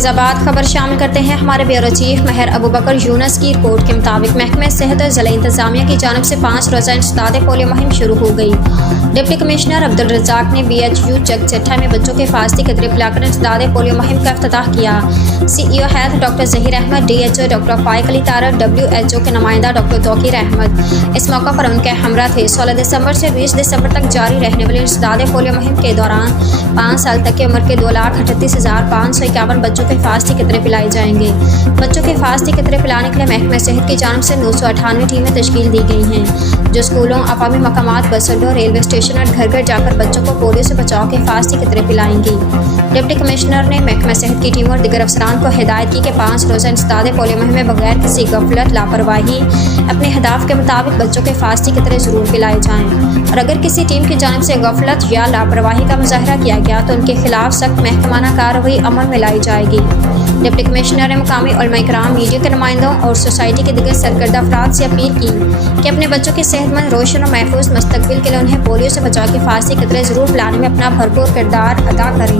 فیض آباد خبر شامل کرتے ہیں ہمارے بیورو چیف ماہر ابوبکر یونس کی رپورٹ کے مطابق محکمہ صحت ضلع انتظامیہ کی جانب سے 5 روزہ انسداد پولیو مہم شروع ہو گئی۔ ڈپٹی کمشنر عبدالرزاق نے BHU چک چٹھا میں بچوں کے فاستی قطرے پلا کر انسداد پولیو مہم کا افتتاح کیا۔ CEO health doctor Zaheer Ahmed, DHO doctor Faiq Ali Tariq, WHO کے نمائندہ ڈاکٹر توقیر احمد اس موقع پر ان کے ہمراہ تھے۔ 16 دسمبر سے 20 دسمبر تک جاری رہنے والی انسداد پولیو مہم کے دوران 5 سال تک کی عمر کے 2,38,551 بچوں کے فاستی قطرے پلائے جائیں گے۔ بچوں کے فاستی قطرے پلانے کے لیے محکمہ صحت کی جانب سے 998 ٹیمیں تشکیل دی گئی ہیں، جو اسکولوں، عوامی مقامات، بس اڈوں، ریلوے اسٹیشن اور گھر گھر جا کر بچوں کو پولیو سے بچاؤ کے فاستی قطرے پلائیں گی۔ ڈپٹی کمشنر نے محکمہ صحت کی ٹیموں اور دیگر افسران کو ہدایت کی کہ 5 روزہ انسداد پولیو مہم میں بغیر کسی غفلت، لاپرواہی اپنے اہداف کے مطابق بچوں کے فاستی قطرے ضرور پلائے جائیں، اور اگر کسی ٹیم کی جانب سے غفلت یا لاپرواہی کا مظاہرہ کیا گیا تو ان کے خلاف سخت محکمانہ کارروائی عمل میں لائی جائے گی۔ ڈپٹی کمشنر نے مقامی علماء کرام، میڈیا کے نمائندوں اور سوسائٹی کے دیگر سرکردہ افراد سے اپیل کی کہ اپنے بچوں کے صحت مند، روشن اور محفوظ مستقبل کے لیے انہیں پولیو سے بچاؤ کے فاستی قطرے ضرور پلانے میں اپنا بھرپور کردار ادا کریں۔